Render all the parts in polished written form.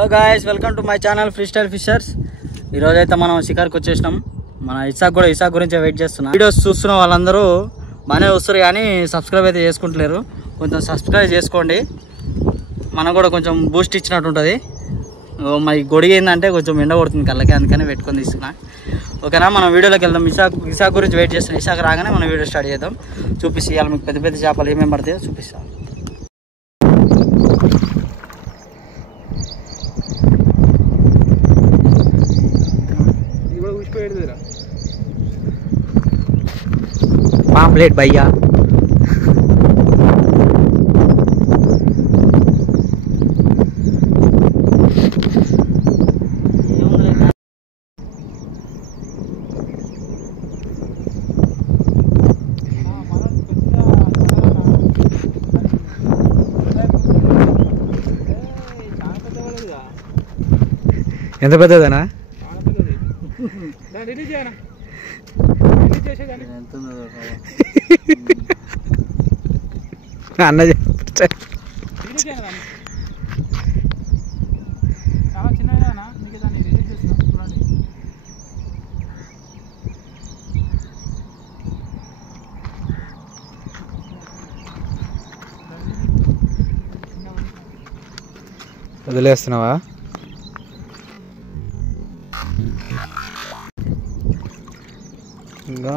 Hello guys, welcome to my channel free style fishers. ఈరోజు అయితే మనం షికార్కి వచ్చేసినాం. మన ఇసాక్ గురించి వెయిట్ చేస్తున్నాం. వీడియోస్ చూస్తున్న వాళ్ళందరూ బాగానే వస్తారు కానీ సబ్స్క్రైబ్ అయితే చేసుకుంటలేరు. కొంచెం సబ్స్క్రైబ్ చేసుకోండి, మనకు కూడా కొంచెం బూస్ట్ ఇచ్చినట్టు ఉంటుంది. మరి గొడిగ ఏంటంటే కొంచెం ఎండ కొడుతుంది కళ్ళకి, అందుకని పెట్టుకొని తీస్తున్నా. ఓకేనా, మనం వీడియోలోకి వెళ్దాం. ఇసాక్ గురించి వెయిట్ చేస్తున్నాం. ఇసాక్ రాగానే మనం వీడియో స్టార్ట్ చేద్దాం. చూపిస్తే ఇవాళ మీకు పెద్ద పెద్ద చేపలు ఏమేమి పడతాయో చూపిస్తాం. పాంప్లెట్ భయ్యా, ఎంత పెద్దదనా? అన్న వదిలేస్తున్నావా? ఇంకా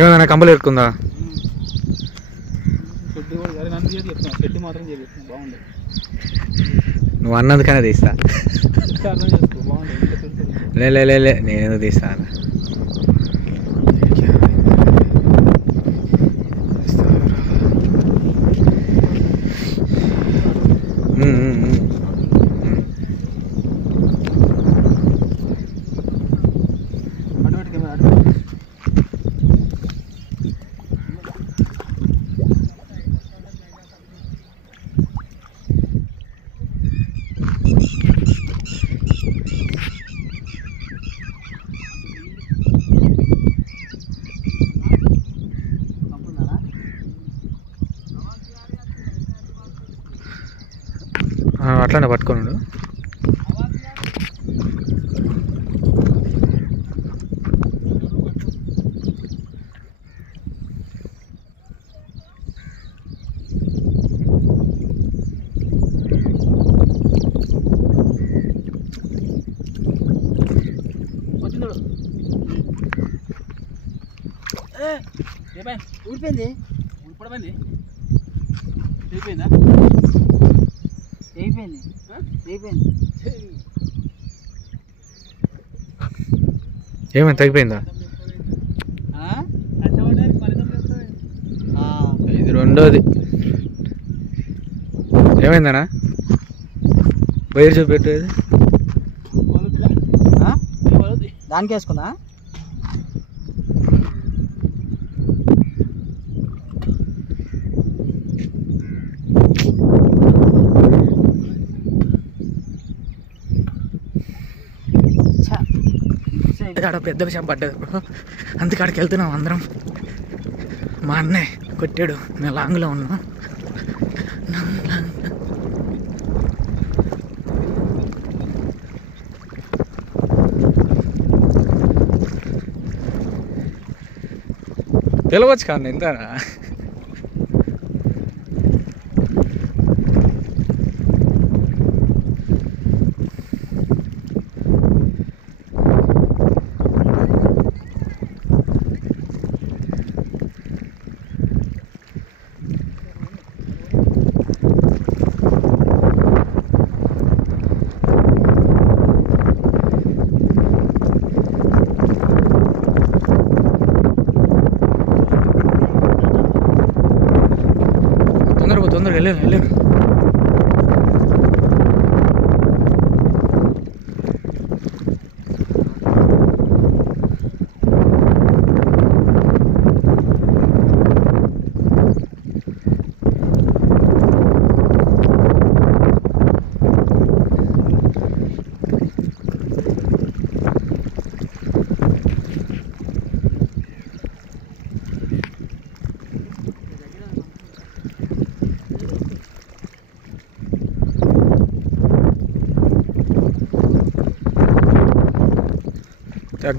ఏమన్నా కంపలు ఎరుకుందా? నువ్వు అన్నందుకనే తీస్తా. లే నేను తీస్తా. అట్లానే పట్టుకోండు. ఊడిపోయింది, ఊడిపోయింది, అయిపోయిందా? అయిపోయింది. ఏమైంది? తగ్గిపోయిందా? ఇది రెండోది. ఏమైందనా? బయట చూపెట్టేది దానికి వేసుకుందా? ఆడ పెద్ద విషయం పడ్డది, అందుకాడికి వెళ్తున్నాం అందరం. మా అన్నయ్య కొట్టాడు, మేము లాంగ్లో ఉన్నాం. తెలవచ్చు కానీ ఎంతనా? తొందరగా వెళ్ళాను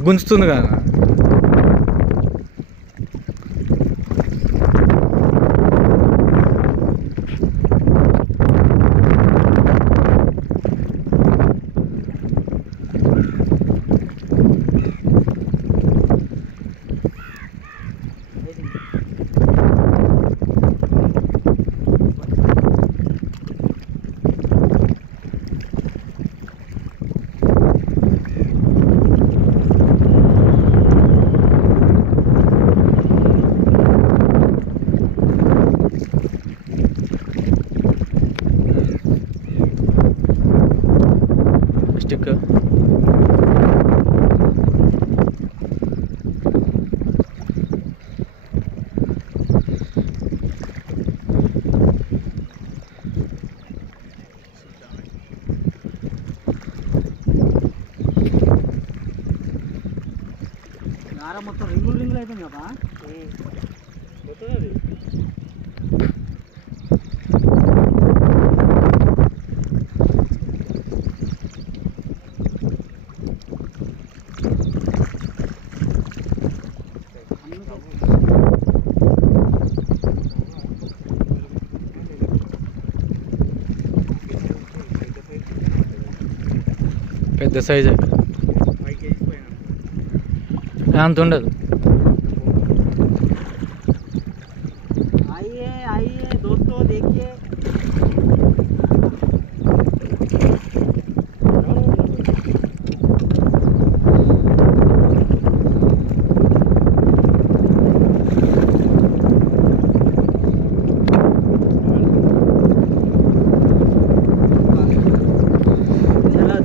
గుంజుతుంది కదా. స్టిక్ మొత్తం రింగులు అయిపోయింది కదా. పెద్ద సైజు అంత ఉండదు. आइए दोस्तों देखिए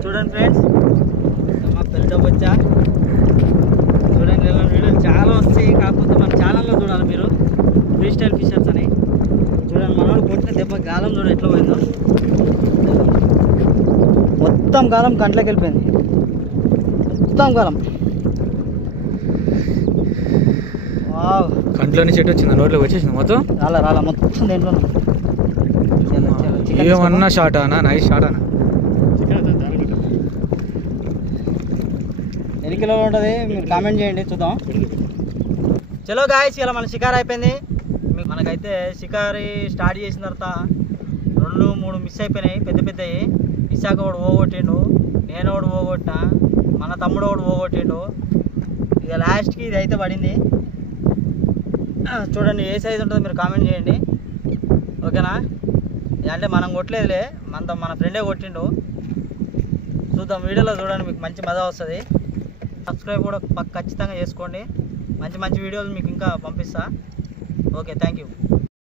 చూడండి ఫ్రెండ్స్ మా పెద్ద బొచ్చా చూడండి. ఇలా వీడియోలు చాలా వస్తాయి, కాకపోతే మన ఛానల్లో చూడాలి మీరు, ఫ్రీ స్టైల్ ఫిషర్స్ అని. చూడండి మనోడు కొట్టిన దెబ్బ గాలం చూడ ఎట్లా పోయిందో. మొత్తం గాలం కంట్లోకి వెళ్ళిపోయింది, మొత్తం గాలం. వావ్, కంట్లో నుంచి చెట్టు వచ్చింది, నోట్లో వచ్చేసింది మొత్తం. రాలా మొత్తం దేంట్లో ఏమన్నా షార్ట్ అనా, నైస్ షార్ట్ అనా. ఎన్ని కిలోలు ఉంటుంది మీరు కామెంట్ చేయండి చూద్దాం. చలో గాయస్, ఇలా మన షికారు అయిపోయింది. మనకైతే షికారి స్టార్ట్ చేసిన తర్వాత 2-3 మిస్ అయిపోయినాయి, పెద్ద పెద్దవి. ఇసాక ఒకడు పోగొట్టిండు, నేను ఒకడు పోగొట్టినా, మన తమ్ముడు ఒకడు పోగొట్టిండు. ఇక లాస్ట్కి ఇది అయితే పడింది. చూడండి ఏ సైజు ఉంటుందో మీరు కామెంట్ చేయండి, ఓకేనా? అంటే మనం కొట్టలేదులే, మన ఫ్రెండే కొట్టిండు. చూద్దాం, వీడియోలో చూడండి, మీకు మంచి మజా వస్తుంది. సబ్స్క్రైబ్ కూడా ఖచ్చితంగా చేసుకోండి, మంచి వీడియోలు మీకు ఇంకా పంపిస్తా. Okay, thank you.